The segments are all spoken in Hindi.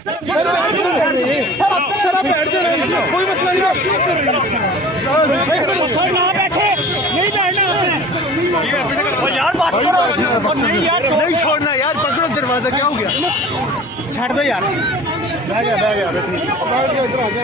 सर आप बैठ जाए, कोई मसला नहीं। ना बैठे, नहीं बैठना यार, बात करो नहीं यार, नहीं छोड़ना यार, पकड़ो दरवाजा। क्या हो गया? छाड़ दो यार। बैठ गया इधर आ जा।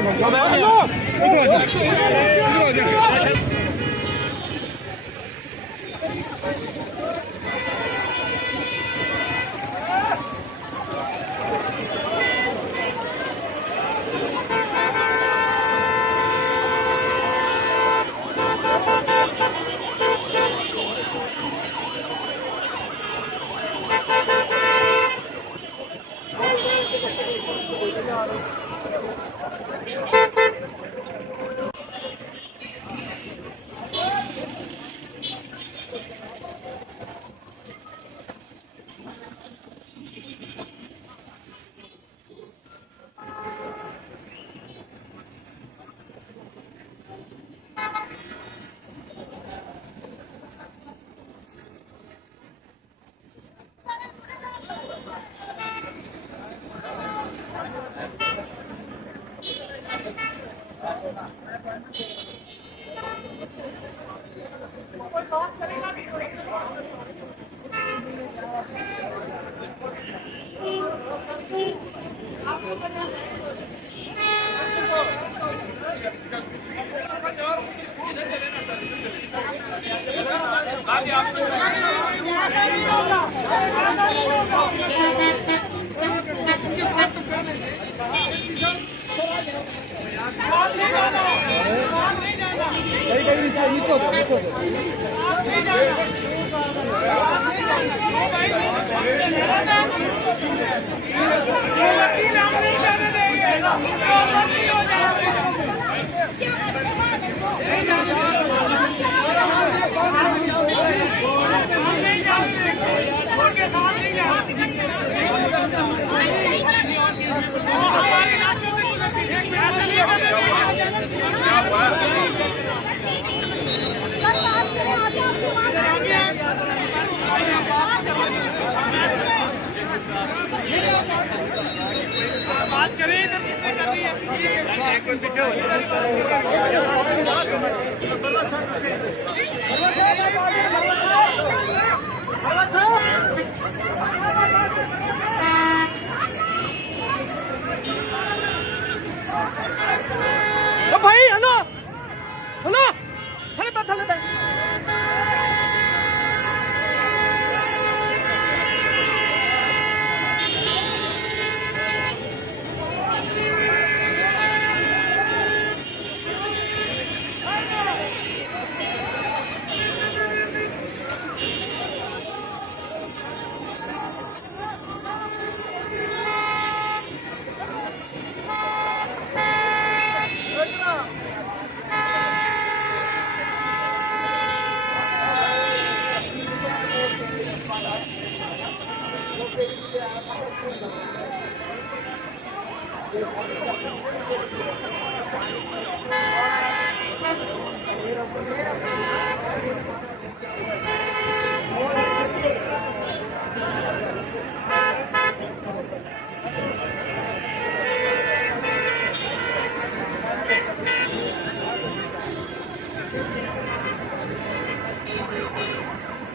बात करें इधर किसने कर रही है? एक कोई पीछे हो भाई। हेलो हेलो, थले पे थले पे।